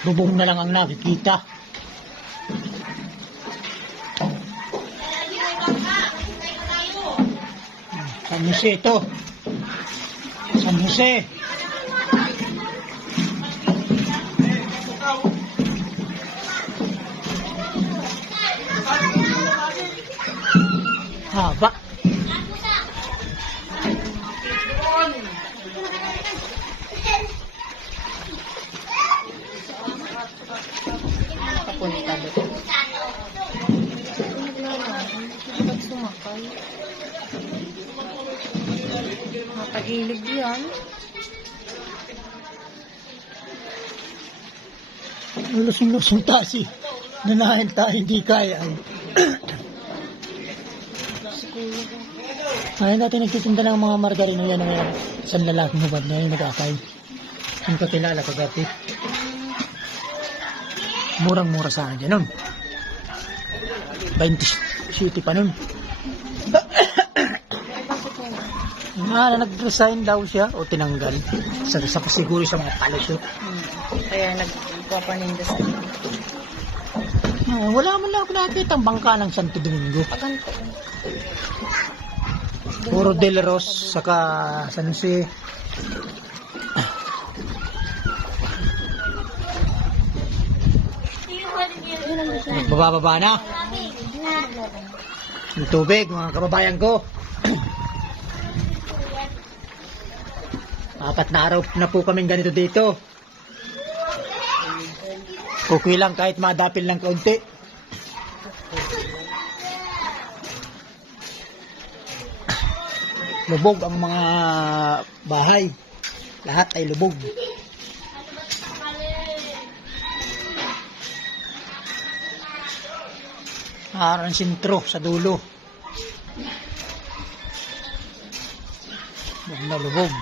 Bubong na lang ang nakikita. San Jose ito. San Jose. Haba. Papunta doon. Pag sumakay. Matagilid yan. Lusong-lusong tasi. Nanahin tayo hindi kaya. Ay natin nagtitinda ng mga margarina yan ng isang lalaking hubad na yung nag-akay. Ang kakilala ko dati. Murang-mura sa akin dyan nun. 20 city pa nun. Nag-resign daw siya o tinanggal. Sa siguro sa mga palusyo. Kaya nagpapaninda sa Wala man lang ako nakikita ang bangka ng Santo Domingo. paganto. Puro Del Ros, saka San Jose. Nagbababa na. Yung tubig, mga kababayan ko. 4 na araw na po kaming ganito dito. Okay lang kahit madapil lang kaunti. Lubog ang mga bahay. Lahat ay lubog. Parang sintro sa dulo. Lubog na lubog.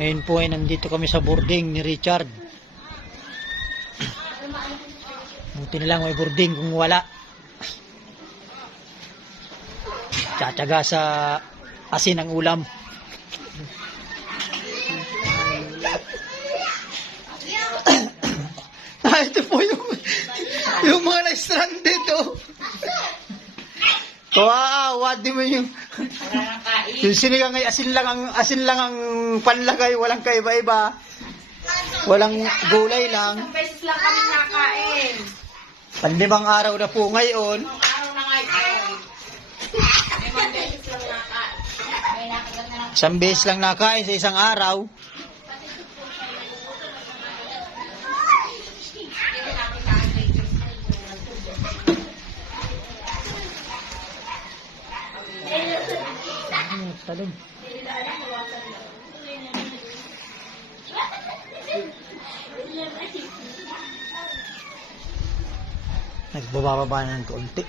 Ngayon po ay nandito kami sa boarding ni Richard. Buti na lang may boarding kung wala. Tsatsaga sa asin ang ulam. Ito po yung mga na-stranded oh. Kawawa, di mo yung sinigang ay asin lang ang panlagay, walang kaiba-iba. Walang gulay lang. Isang beses lang kami nakain. 5 araw na po ngayon. Araw na ngayon. May beses lang nakain. May nakagat na lang. 1 beses lang nakain sa isang araw. Talon. Nagbababa na ng kaunti.